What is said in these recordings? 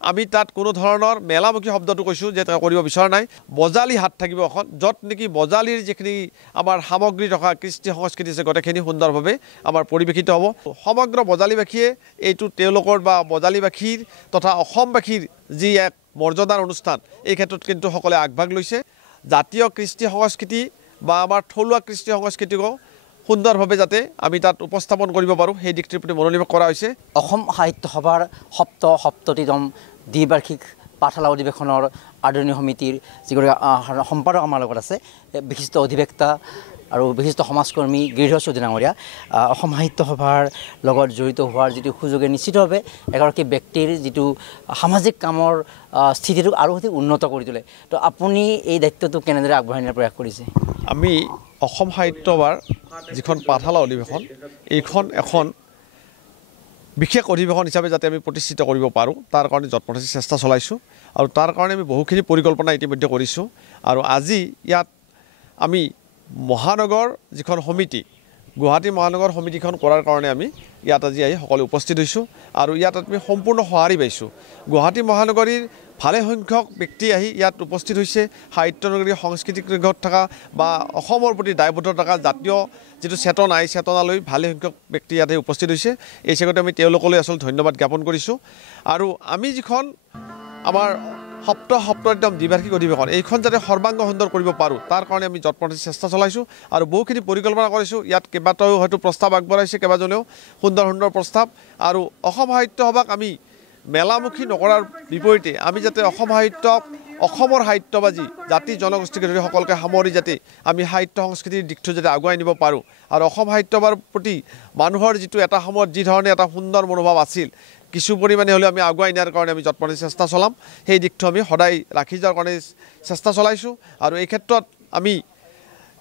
আমি তাত কোনো ধৰণৰ মেলামুখী শব্দটো কৈছোঁ যে কৰিব বিচৰা নাই বজালি হাত থাকিব এখন য'ত নেকি বজালিৰ যিখিনি আমাৰ সামগ্ৰী থকা কৃষ্টি সংস্কৃতি আছে গোটেইখিনি সুন্দৰভাৱে আমাৰ পৰিৱেশিত হ'ব সমগ্ৰ বজালিবাসীয়ে এইটো তেওঁলোকৰ বা বজালিবাসীৰ তথা অসমবাসীৰ যি এক মৰ্যাদাৰ অনুষ্ঠান এই ক্ষেত্ৰত কিন্তু সকলোৱে আগভাগ লৈছে জাতীয় কৃষ্টি সংস্কৃতি বা আমাৰ থলুৱা কৃষ্টি সংস্কৃতিকো সুন্দৰভাৱে যাতে আমি তাত উপস্থাপন কৰিব পাৰোঁ সেই দিশটোৰ প্ৰতি মনোনিৱেশ কৰা হৈছে অসম সাহিত্য সভাৰ সপ্ততিতম দ্বিবাৰ্ষিক পাঠশালা অধিৱেশনৰ আদৰণি সমিতিৰ যিগৰাকী সম্পাদক আমাৰ লগত আছে বিশিষ্ট অধিবক্তা আৰু বিশিষ্ট সমাজকৰ্মী গিৰিধৰ চৌধুৰী ডাঙৰীয়া অসম সাহিত্য সভাৰ লগত জড়িত হোৱাৰ যিটো সুযোগে নিশ্চিতভাৱে এগৰাকী ব্যক্তিৰ যিটো সামাজিক কামৰ স্থিতিটোক আৰু অধিক উন্নত কৰি তোলে তো আপুনি এই দায়িত্বটো কেনেদৰে আগবঢ়াই নিয়াৰ প্ৰয়াস কৰিছে আমি অসম সাহিত্য সভাৰ যিখন পাঠশালা অধিৱেশন এইখন এখন বিশেষ অধিৱেশন হিচাপে যাতে আমি প্ৰতিষ্ঠিত কৰিব পাৰোঁ তাৰ কাৰণে যৎপৰোনাস্তি চেষ্টা চলাইছোঁ আৰু তাৰ কাৰণে আমি বহুখিনি পৰিকল্পনা ইতিমধ্যে কৰিছোঁ আৰু আজি ইয়াত আমি মহানগৰ যিখন সমিতি গুৱাহাটী মহানগৰ সমিতিখন কৰাৰ কাৰণে আমি ইয়াত আজি আহি সকলো উপস্থিত হৈছোঁ আৰু ইয়াত আমি সম্পূৰ্ণ সঁহাৰি পাইছোঁ গুৱাহাটী মহানগৰীৰ ভালে সংখ্যক ব্যক্তি আহি ইয়াত উপস্থিত হৈছে সাহিত্য নগৰী সংস্কৃতিক দিশত থকা বা অসমৰ প্ৰতি দায়বদ্ধ থকা জাতীয় যিটো চেতনা এই চেতনালৈ ভালে সংখ্যক ব্যক্তি ইয়াতে উপস্থিত হৈছে এই চেগতে আমি তেওঁলোকলৈ আচলতে ধন্যবাদ জ্ঞাপন কৰিছোঁ আৰু আমি যিখন আমাৰ সপ্তম দ্বিবাৰ্ষিক অধিৱেশন এইখন যাতে সৰ্বাংগ সুন্দৰ কৰিব পাৰোঁ তাৰ কাৰণে আমি যৎপৰোনাস্তি চেষ্টা চলাইছোঁ আৰু বহুখিনি পৰিকল্পনা কৰিছোঁ ইয়াত কেইবাটাও হয়তো প্ৰস্তাৱ আগবঢ়াইছে কেইবাজনেও সুন্দৰ প্ৰস্তাৱ আৰু অসম সাহিত্য সভাক আমি মেলামুখী নকৰাৰ বিপৰীতে আমি যাতে অসম সাহিত্যক অসমৰ সাহিত্যবাজি জাতি জনগোষ্ঠীকে ধৰি সকলোকে সামৰি যাতে আমি সাহিত্য সংস্কৃতিৰ দিশটো যাতে আগুৱাই নিব পাৰোঁ আৰু অসম সাহিত্য সভাৰ প্ৰতি মানুহৰ যিটো এটা সময়ত যি ধৰণে এটা সুন্দৰ মনোভাৱ আছিল কিছু পৰিমাণে হ'লেও আমি আগুৱাই নিয়াৰ কাৰণে আমি যৎপৰোনাস্তি চেষ্টা চলাম সেই দিশটো আমি সদায় ৰাখি যোৱাৰ কাৰণে চেষ্টা চলাইছোঁ আৰু এই ক্ষেত্ৰত আমি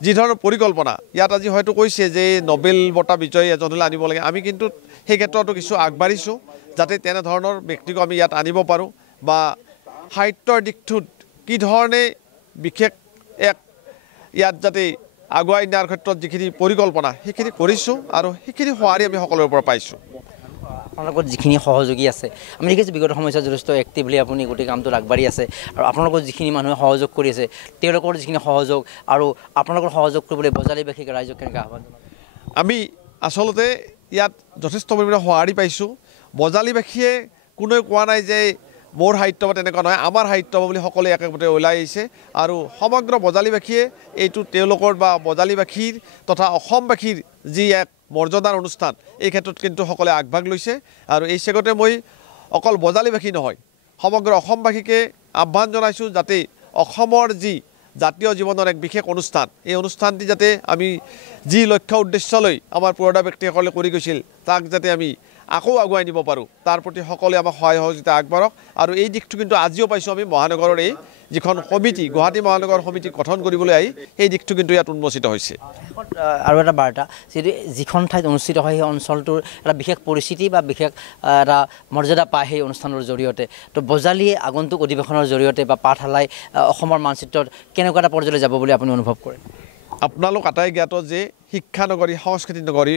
যি ধৰণৰ পৰিকল্পনা ইয়াত আজি হয়তো কৈছে যে নোবেল বঁটা বিজয়ী এজন হ'লে আনিব লাগে আমি কিন্তু সেই ক্ষেত্ৰতো কিছু আগবাঢ়িছোঁ যাতে তেনেধৰণৰ ব্যক্তিক আমি ইয়াত আনিব পাৰোঁ বা সাহিত্যৰ দিশটোত কি ধৰণে বিশেষ এক ইয়াত যাতে আগুৱাই নিয়াৰ ক্ষেত্ৰত যিখিনি পৰিকল্পনা সেইখিনি কৰিছোঁ আৰু সেইখিনি সঁহাৰি আমি সকলোৰে পৰা পাইছোঁ আপোনালোকৰ যিখিনি সহযোগী আছে আমি দেখিছোঁ বিগত সময়ছোৱাত যথেষ্ট এক্টিভলি আপুনি গোটেই কামটোত আগবাঢ়ি আছে আৰু আপোনালোকৰ যিখিনি মানুহে সহযোগ কৰি আছে তেওঁলোকৰ যিখিনি সহযোগ আৰু আপোনালোকৰ সহযোগ কৰিবলৈ বজালিবাসীক ৰাইজক কেনেকৈ আহ্বান জনাব আমি আচলতে ইয়াত যথেষ্ট পৰিমাণে সঁহাৰি পাইছোঁ বজালিবাসীয়ে কোনেও কোৱা নাই যে মোৰ সাহিত্য বা তেনেকুৱা নহয় আমাৰ সাহিত্য বুলি সকলোৱে একেগতে ওলাই আহিছে আৰু সমগ্ৰ বজালিবাসীয়ে এইটো তেওঁলোকৰ বা বজালিবাসীৰ তথা অসমবাসীৰ যি এক মৰ্যাদাৰ অনুষ্ঠান এই ক্ষেত্ৰত কিন্তু সকলোৱে আগভাগ লৈছে আৰু এই চেগতে মই অকল বজালিবাসী নহয় সমগ্ৰ অসমবাসীকে আহ্বান জনাইছোঁ যাতে অসমৰ যি জাতীয় জীৱনৰ এক বিশেষ অনুষ্ঠান এই অনুষ্ঠানটি যাতে আমি যি লক্ষ্য উদ্দেশ্য লৈ আমাৰ পুৰণা ব্যক্তিসকলে কৰি গৈছিল তাক যাতে আমি আকৌ আগুৱাই নিব পাৰোঁ তাৰ প্ৰতি সকলোৱে আমাক সহায় সহযোগিতা আগবাঢ়ক আৰু এই দিশটো কিন্তু আজিও পাইছোঁ আমি মহানগৰৰ এই যিখন সমিতি গুৱাহাটী মহানগৰ সমিতি গঠন কৰিবলৈ আহি সেই দিশটো কিন্তু ইয়াত উন্মোচিত হৈছে আৰু এটা বাৰ্তা যিটো যিখন ঠাইত অনুষ্ঠিত হয় সেই অঞ্চলটোৰ এটা বিশেষ পৰিস্থিতি বা বিশেষ এটা মৰ্যাদা পায় সেই অনুষ্ঠানৰ জৰিয়তে তো বজালিয়ে আগন্তুক অধিৱেশনৰ জৰিয়তে বা পাঠশালাই অসমৰ মানচিত্ৰত কেনেকুৱা এটা পৰ্যায়লৈ যাব বুলি আপুনি অনুভৱ কৰে আপোনালোক আটাই জ্ঞাত যে শিক্ষানগৰী সংস্কৃতি নগৰী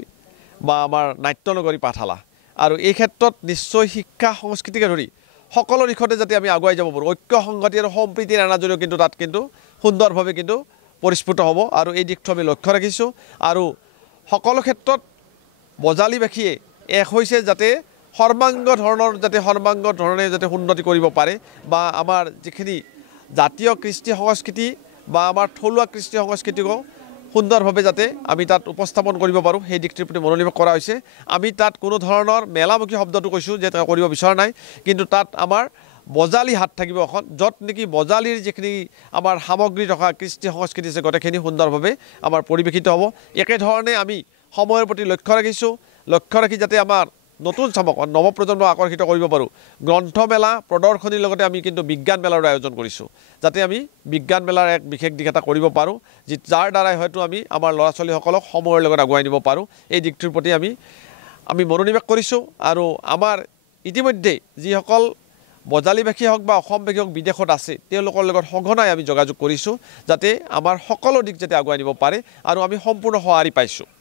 বা আমাৰ নাট্য নগৰী পাঠশালা আৰু এই ক্ষেত্ৰত নিশ্চয় শিক্ষা সংস্কৃতিকে ধৰি সকলো দিশতে যাতে আমি আগুৱাই যাব পাৰোঁ ঐক্য সংগতি আৰু সম্প্ৰীতিৰ আনাৰ জৰিয়তে কিন্তু তাত কিন্তু সুন্দৰভাৱে কিন্তু পৰিস্ফুট হ'ব আৰু এই দিশটো আমি লক্ষ্য ৰাখিছোঁ আৰু সকলো ক্ষেত্ৰত বজালিবাসীয়ে এক হৈছে যাতে সৰ্বাংগ ধৰণে যাতে উন্নতি কৰিব পাৰে বা আমাৰ যিখিনি জাতীয় কৃষ্টি সংস্কৃতি বা আমাৰ থলুৱা কৃষ্টি সংস্কৃতিকো সুন্দৰভাৱে যাতে আমি তাত উপস্থাপন কৰিব পাৰোঁ সেই দিশটোৰ প্ৰতি মনোনিৱেশ কৰা হৈছে আমি তাত কোনো ধৰণৰ মেলামুখী শব্দটো কৈছোঁ যে কৰিব বিচৰা নাই কিন্তু তাত আমাৰ বজালি হাত থাকিব এখন য'ত নেকি বজালিৰ যিখিনি আমাৰ সামগ্ৰী থকা কৃষ্টি সংস্কৃতি আছে গোটেইখিনি সুন্দৰভাৱে আমাৰ পৰিৱেশিত হ'ব একেধৰণে আমি সময়ৰ প্ৰতি লক্ষ্য ৰাখি যাতে আমাৰ নতুন চামক নৱপ্ৰজন্মক আকৰ্ষিত কৰিব পাৰোঁ গ্ৰন্থমেলা প্ৰদৰ্শনীৰ লগতে আমি কিন্তু বিজ্ঞান মেলাৰ আয়োজন কৰিছোঁ যাতে আমি বিজ্ঞান মেলাৰ এক বিশেষ দিশ এটা কৰিব পাৰোঁ যাৰ দ্বাৰাই হয়তো আমি আমাৰ ল'ৰা ছোৱালীসকলক সময়ৰ লগত আগুৱাই নিব পাৰোঁ এই দিশটোৰ প্ৰতি আমি মনোনিৱেশ কৰিছোঁ আৰু আমাৰ ইতিমধ্যে যিসকল বজালিবাসী হওক বা অসমবাসী হওক বিদেশত আছে তেওঁলোকৰ লগত সঘনাই আমি যোগাযোগ কৰিছোঁ যাতে আমাৰ সকলো দিশ যাতে আগুৱাই নিব পাৰে আৰু আমি সম্পূৰ্ণ সঁহাৰি পাইছোঁ